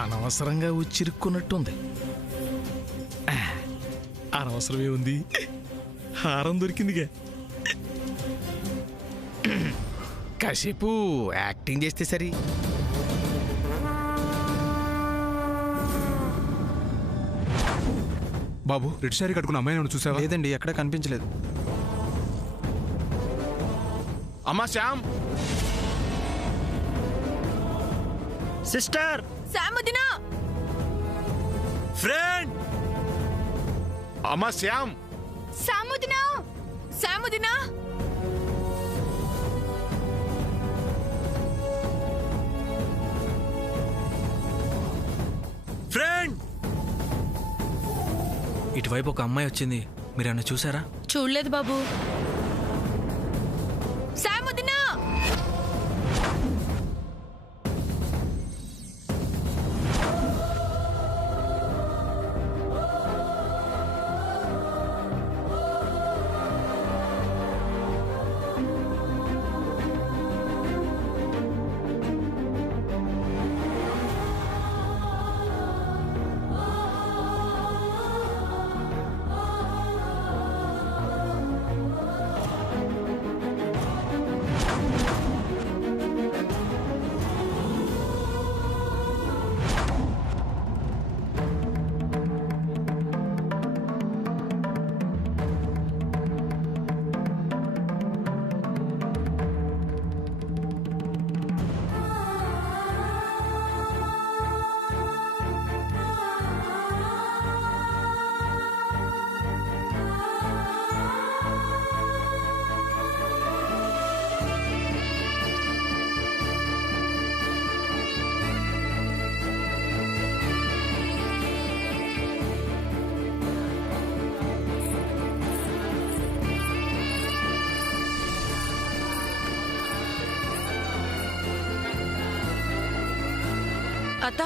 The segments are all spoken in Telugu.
అనవసరంగా ఉచ్చిరుక్కున్నట్టుంది. అనవసరమే ఉంది, హారం దొరికిందిగా. కాసేపు యాక్టింగ్ చేస్తే సరి. బాబు, రెడ్ శారీ కట్టుకున్న అమ్మాయిని చూసావా? లేదండి, ఎక్కడ కనిపించలేదు. అమ్మా శ్యామ్, సిస్టర్ సాముదినా, ఫ్రెండ్. అమ్మా శ్యామ్, సాముదినా, సాముదినా. ఫ్రెండ్. ఇటువైపు ఒక అమ్మాయి వచ్చింది, మీరేమన్నా చూసారా? చూడలేదు బాబు. సాముదినా. అత్త,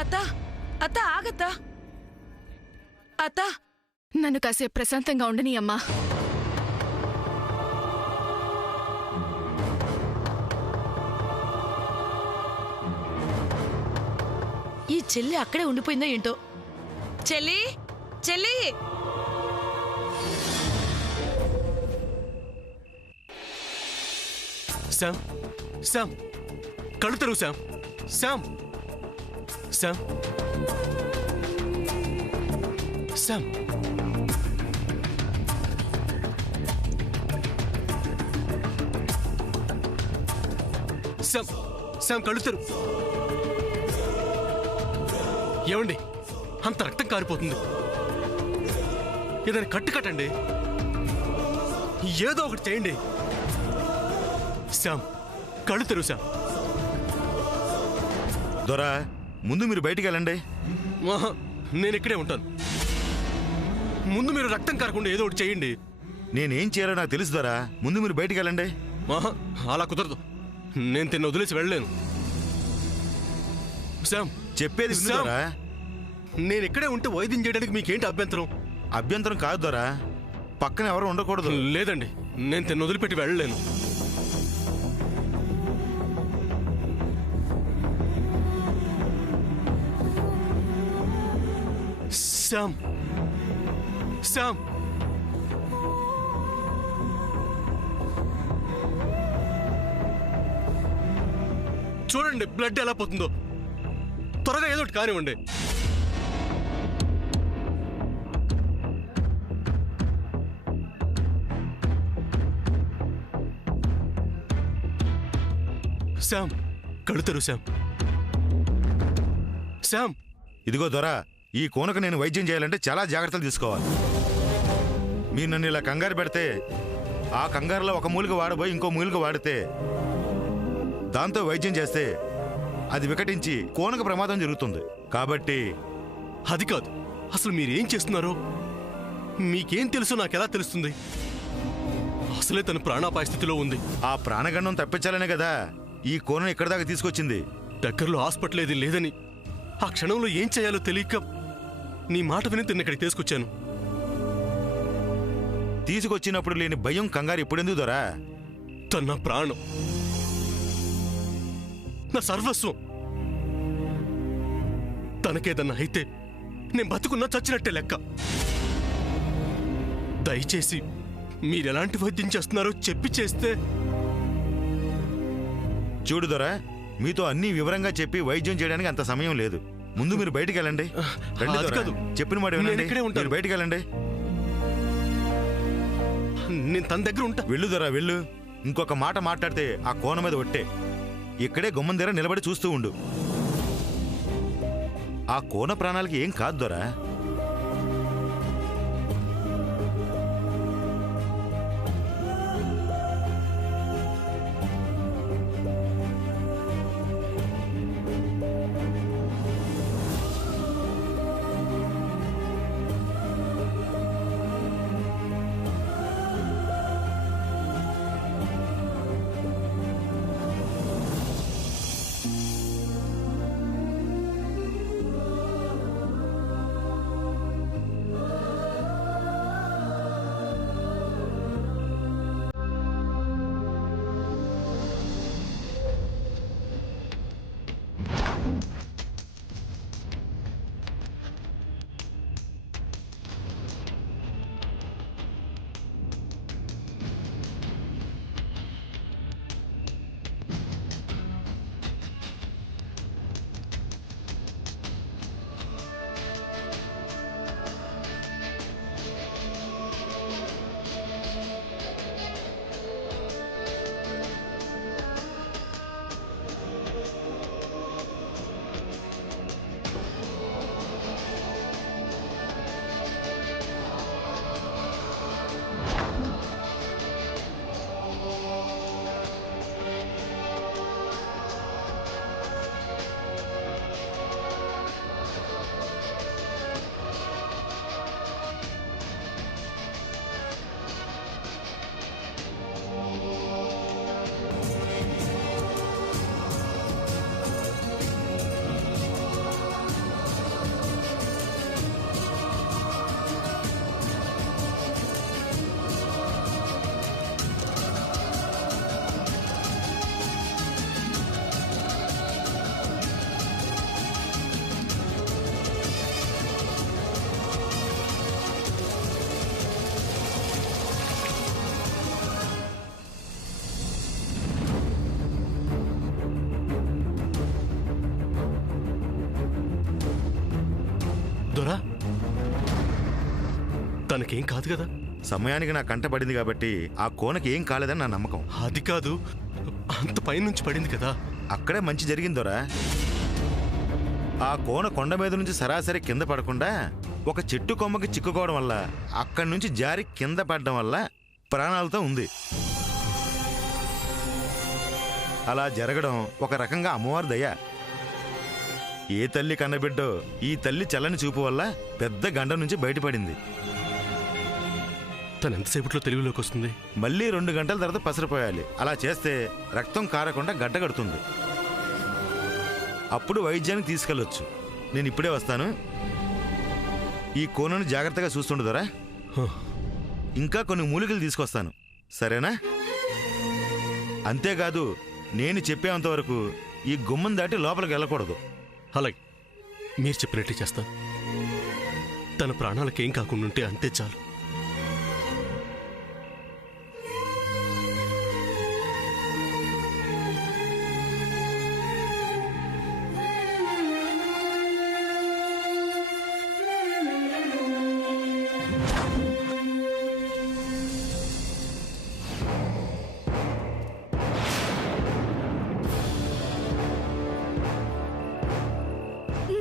అత్త, అత్త ఆగత్తా. అత్త, నన్ను కాసేపు ప్రశాంతంగా ఉండని అమ్మా. ఈ చెల్లి అక్కడే ఉండిపోయిందో ఏంటో. చెల్లి, చెల్లి. శామ్, శామ్, కళ్ళు తెరువు Sam. Sam, Sam, Sam. Sam, Sam, కళ్ళు తెరువు. ఏమండి, అంత రక్తం కారిపోతుంది. ఏదైనా కట్టండి, ఏదో ఒకటి చేయండి. శామ్, కళ్ళు తెరువు శామ్. దొరా, ముందు మీరు బయటికి వెళ్ళండి. నేను ఇక్కడే ఉంటాను. ముందు మీరు రక్తం కారకుండా ఏదో ఒకటి చేయండి. నేనేం చేయాలో నాకు తెలుసు దొరా, ముందు మీరు బయటికి వెళ్ళండి. అలా కుదరదు. నేను తిన్న వదిలేసి వెళ్ళలేను. శామ్, చెప్పేది విను దొరా. నేను ఇక్కడే ఉంటే వైద్యం చేయడానికి మీకేంటి అభ్యంతరం? అభ్యంతరం కాదు దొరా, పక్కన ఎవరు ఉండకూడదు. లేదండి, నేను తిన్న వదిలిపెట్టి వెళ్ళలేను. శామ్, శామ్, చూడండి బ్లడ్ ఎలా పోతుందో. త్వరగా ఏదో ఒకటి కానివ్వండి. శామ్, కళ్ళు తెరువు శామ్. శామ్, ఇదిగో దొరా, ఈ కోనకు నేను వైద్యం చేయాలంటే చాలా జాగ్రత్తలు తీసుకోవాలి. మీరు నన్ను ఇలా కంగారు పెడితే ఆ కంగారులో ఒక మూలిక వాడబోయి ఇంకో మూలిక వాడితే దాంతో వైద్యం చేస్తే అది వికటించి కోనకు ప్రమాదం జరుగుతుంది. కాబట్టి అది కాదు, అసలు మీరేం చేస్తున్నారో మీకేం తెలుసో నాకెలా తెలుస్తుంది? అసలే తను ప్రాణాపాయ స్థితిలో ఉంది. ఆ ప్రాణగండం తప్పించాలనే కదా ఈ కోనను ఇక్కడి దాకా తీసుకొచ్చింది. దగ్గరలో హాస్పిటల్ ఏది లేదని ఆ క్షణంలో ఏం చేయాలో తెలియక నీ మాట విని తిన్న ఇక్కడికి తీసుకొచ్చాను. తీసుకొచ్చినప్పుడు లేని భయం కంగారు ఇప్పుడెందుకు దొరా? తన నా ప్రాణం, నా సర్వస్వం. తనకేదన్నా అయితే నేను బతుకున్నా చచ్చినట్టే లెక్క. దయచేసి మీరెలాంటి వైద్యం చేస్తున్నారో చెప్పి చేస్తే. చూడు దొరా, మీతో అన్ని వివరంగా చెప్పి వైద్యం చేయడానికి అంత సమయం లేదు. ముందు మీరు బయటికి వెళ్ళండి. రండి అది దొరా. కాదు. చెప్పిన మాట నేను వినండి. ఇక్కడే ఉంటాను. మీరు బయటికి వెళ్ళండి. నేను తన దగ్గర ఉంటా. వెళ్ళు దొరా, వెళ్ళు. ఇంకొక మాట మాట్లాడితే ఆ కోన మీద ఒట్టే. ఇక్కడే గుమ్మం దగ్గర నిలబడి చూస్తూ ఉండు. ఆ కోన ప్రాణాలకి ఏం కాదు దొరా. దొరా, తనకేం కాదు కదా? సమయానికి నా కంట పడింది కాబట్టి ఆ కోనకి ఏం కాలేదని నా నమ్మకం. అది కాదు, అంత పైనుంచి పడింది కదా. అక్కడే మంచి జరిగిందోరా. ఆ కోన కొండ మీద నుంచి సరాసరి కింద పడకుండా ఒక చెట్టు కొమ్మకి చిక్కుకోవడం వల్ల, అక్కడి నుంచి జారి కింద పడడం వల్ల ప్రాణాలతో ఉంది. అలా జరగడం ఒక రకంగా అమ్మవారి దయ. ఏ తల్లి కన్నబిడ్డో ఈ తల్లి చల్లని చూపు వల్ల పెద్ద గండ నుంచి బయటపడింది. తను ఎంతసేపట్లో తెలివిలోకి వస్తుంది? మళ్ళీ 2 గంటల తర్వాత పసరిపోయాలి. అలా చేస్తే రక్తం కారకుండా గడ్డ కడుతుంది. అప్పుడు వైద్యానికి తీసుకెళ్ళొచ్చు. నేను ఇప్పుడే వస్తాను. ఈ కోనను జాగ్రత్తగా చూస్తుండదరా. ఇంకా కొన్ని మూలికలు తీసుకొస్తాను, సరేనా? అంతేకాదు, నేను చెప్పేంత వరకు ఈ గుమ్మం దాటి లోపలికి వెళ్ళకూడదు. అలాగే, మీరు చెప్పినట్టే చేస్తా. తన ప్రాణాలకేం కాకుండా ఉంటే అంతే చాలు.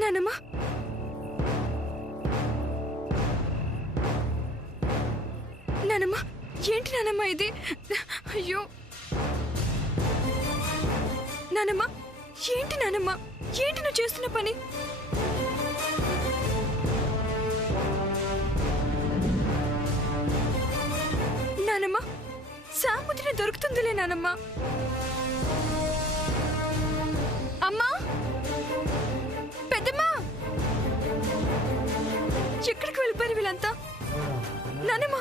నానమ్మా, నానమ్మా, ఏంటి నానమ్మా ఇది? అయ్యో నానమ్మా, ఏంటి నానమ్మా, ఏంటి నువ్వు చేస్తున్న పని? నానమ్మా, సాముద్రిని దొరుకుతుందిలే నానమ్మా. అమ్మా, పెద్దమ్మా, ఎక్కడికి వెళ్ళిపోయారు వీళ్ళంతా? నానమ్మ,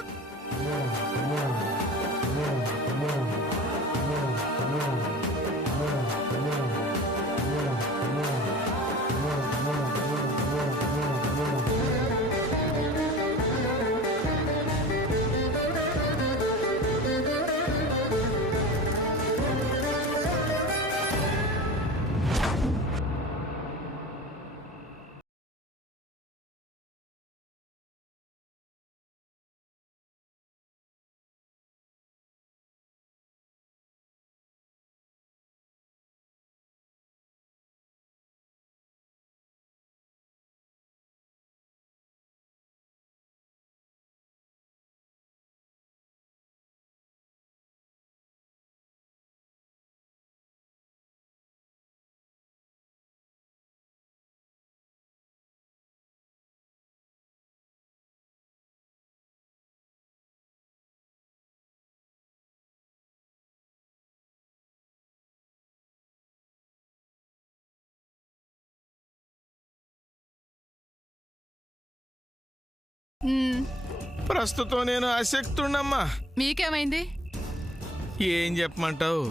ప్రస్తుతం నేను అశక్తున్నమ్మా. మీకేమైంది? ఏం చెప్పమంటావు?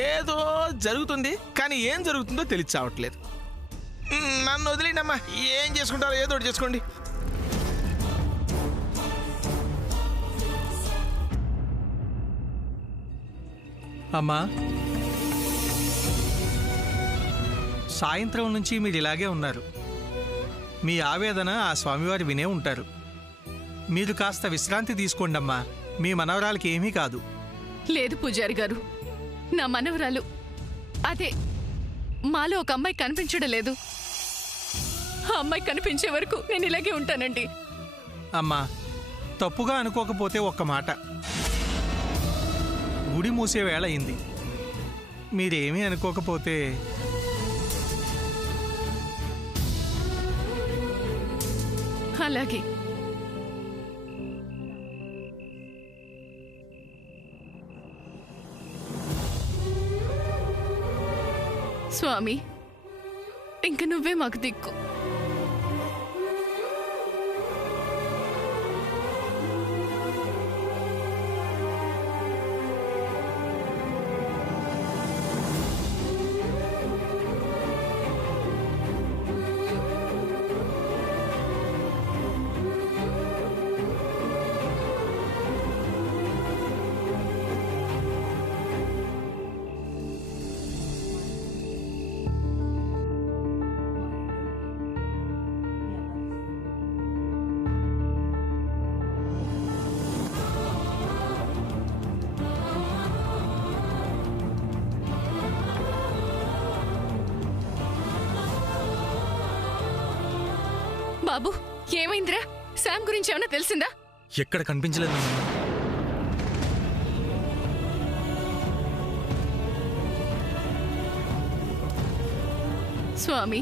ఏదో జరుగుతుంది, కానీ ఏం జరుగుతుందో తెలిసి చావట్లేదు. నన్ను వదిలేండమ్మా. ఏం చేసుకుంటారో ఏదో ఒకటి చేసుకోండి. అమ్మా, సాయంత్రం నుంచి మీరు ఇలాగే ఉన్నారు. మీ ఆవేదన ఆ స్వామివారు వినే ఉంటారు. మీరు కాస్త విశ్రాంతి తీసుకోండి అమ్మా. మీ మనవరాలకి ఏమీ కాదు. లేదు పూజారి గారు, నా మనవరాలు అదే మాలో ఒక అమ్మాయి కనిపించడం లేదు. ఆ అమ్మాయి కనిపించే వరకు నేను ఇలాగే ఉంటానండి. అమ్మా, తప్పుగా అనుకోకపోతే ఒక్క మాట. గుడి మూసే వేళ అయింది. మీరేమీ అనుకోకపోతే అలాగే. స్వామి, ఇంక నువ్వే మాకు దిక్కు. బాబు, ఏమైందిరా? శామ్ గురించి ఏమైనా తెలిసిందా? ఎక్కడ కనిపించలేదు నానమ్మ. స్వామి,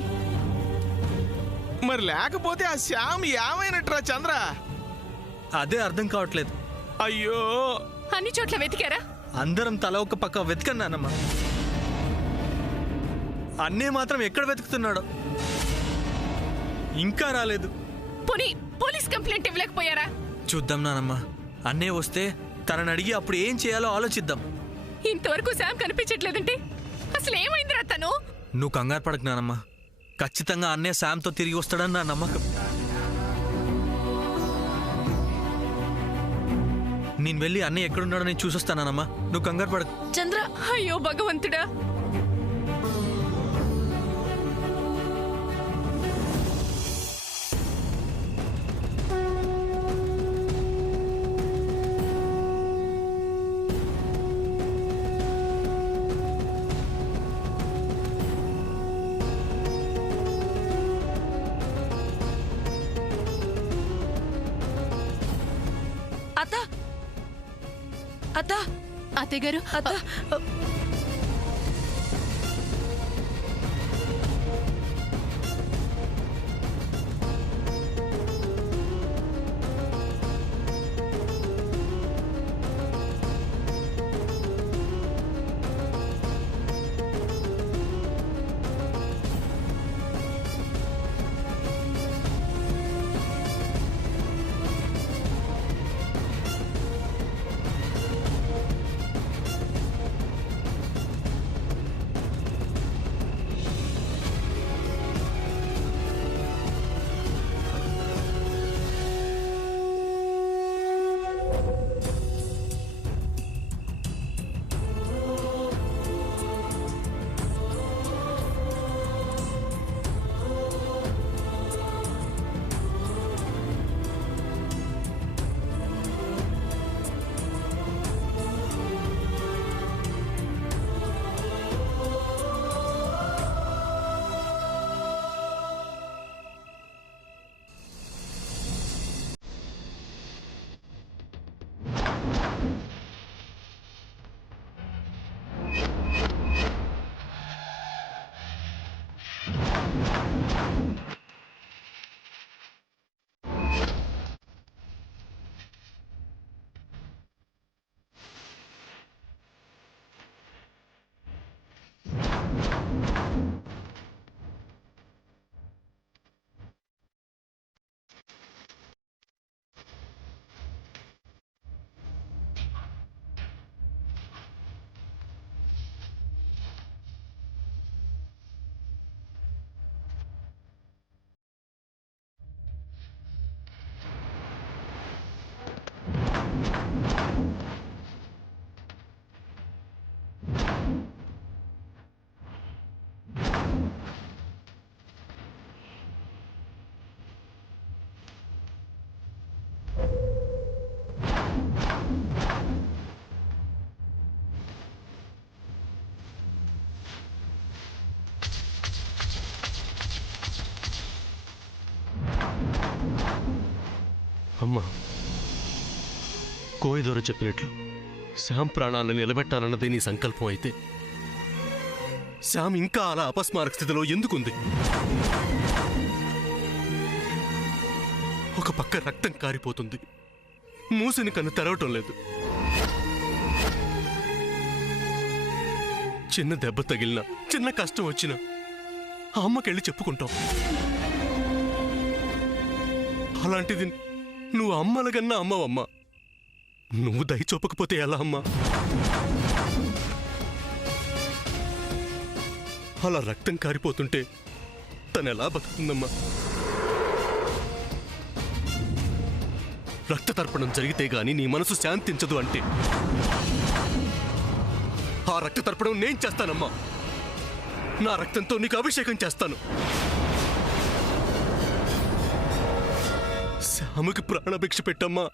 మరి లేకపోతే ఆ శ్యామ్ ఏమైనట్రా చంద్ర? అదే అర్థం కావట్లేదు. అయ్యో, అన్ని చోట్ల వెతికారా? అందరం తల ఒక పక్క వెతకను నానమ్మ. అన్నే మాత్రం ఎక్కడ వెతుకుతున్నాడో ఇంకా రాలేదు. పోనీ పోలీస్ కంప్లైంట్ ఇవ్వలేకపోయారా? చూద్దాం నానమ్మ. అన్నే వస్తే తనని అడిగి అప్పుడు ఏం చేయాలో ఆలోచిద్దాం. ఇంతవరకు శామ్ కనిపించట్లేదంటే అసలు ఏమైందిరా తను? నువ్వు కంగారు పడకు నానమ్మ. ఖచ్చితంగా అన్నే శామ్తో తిరిగి వస్తాడని నా నమ్మకం. నేను వెళ్ళి అన్నయ్య ఎక్కడున్నాడో నేను చూసొస్తానమ్మా. నువ్వు కంగారు పడకు. చంద్ర, అయ్యో భగవంతుడా. అత్త, అత్త, అత్తయ్య గారు, అత్త. అమ్మా, కోయిదోర చెప్పినట్లు శ్యామ్ ప్రాణాలను నిలబెట్టాలన్నదే నీ సంకల్పం అయితే శ్యామ్ ఇంకా అలా అపస్మారక స్థితిలో ఎందుకుంది? ఒక పక్క రక్తం కారిపోతుంది, మూసిని కన్ను తెరవటం లేదు. చిన్న దెబ్బ తగిలినా, చిన్న కష్టం వచ్చినా ఆ అమ్మకెళ్ళి చెప్పుకుంటాం. అలాంటిది నువ్వు అమ్మలగన్నా అమ్మవమ్మా. నువ్వు దయ చూపకపోతే ఎలా అమ్మా? అలా రక్తం కారిపోతుంటే తను ఎలా బతుకుతుందమ్మా? రక్త తర్పణం జరిగితే గాని నీ మనసు శాంతించదు అంటే ఆ రక్త తర్పణం నేను చేస్తానమ్మా. నా రక్తంతో నీకు అభిషేకం చేస్తాను. శ్యామకి ప్రాణభిక్ష పెట్టమ్మా.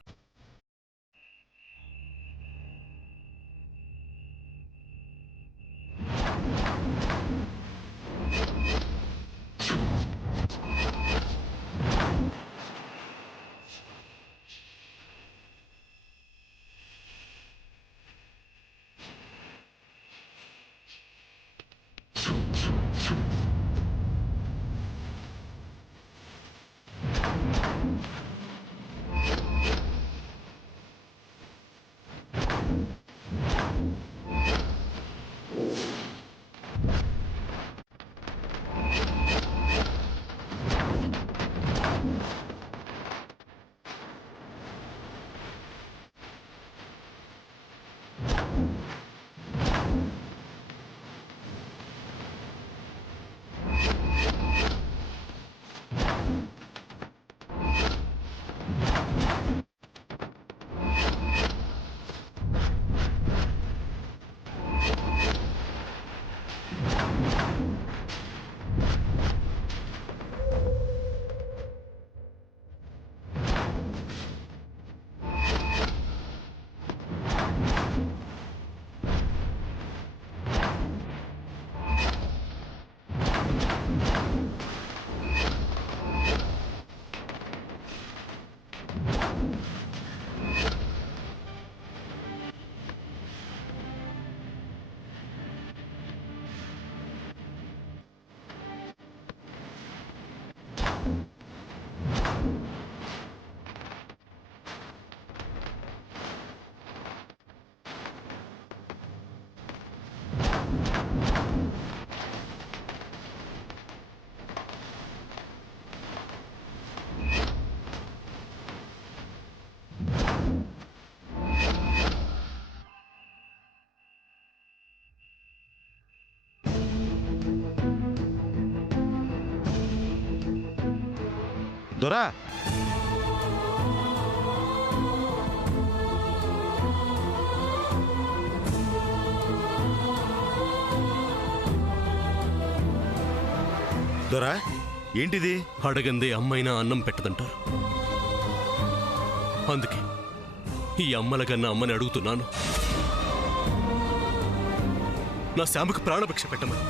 దొరా, దొరా, ఏంటిది? అడగందే అమ్మైనా అన్నం పెట్టదంటారు. అందుకే ఈ అమ్మలకన్నా అమ్మని అడుగుతున్నాను. నా శ్యామకు ప్రాణభిక్ష పెట్టమని.